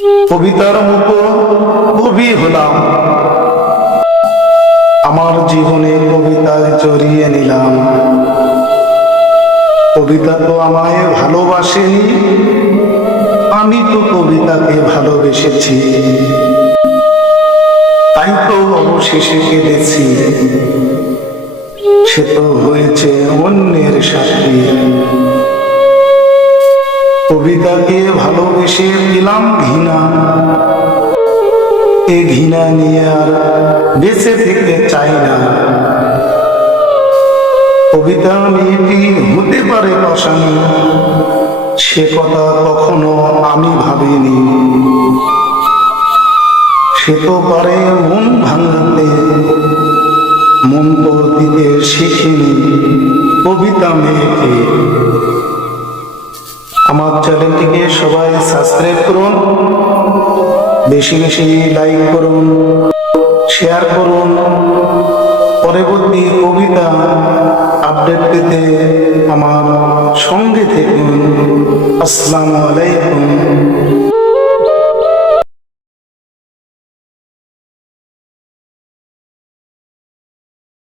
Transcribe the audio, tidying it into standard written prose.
কবিতার মতো কবি হলাম, আমার জীবনে কবিতায় জড়িয়ে নিলাম। কবিতা তো আমায় ভালোবাসেনি, আমি তো কবিতাকে ভালোবেসেছি। তাই তো অবশেষে কেঁদেছি, সে তো হয়েছে অন্যের সাথী। কবিতাকে ভালোবেসে দিলাম ঘৃণা, এ ঘৃণা নিয়ে আর বেঁচে থেকে চাই না। কবিতা মেয়েটি হতে পারে পাষাণী, সে কথা কখনো আমি ভাবিনি। সে তো পারে মন ভাঙাতে, মন তো দিতে শিখিনি কবিতা মেয়েকে। আমার চ্যানেলটিকে সবাই সাবস্ক্রাইব করুন, বেশি বেশি লাইক করুন, শেয়ার করুন। পরবর্তী কবিতা আপডেট পেতে আমার সঙ্গে থাকুন। আসসালামু আলাইকুম।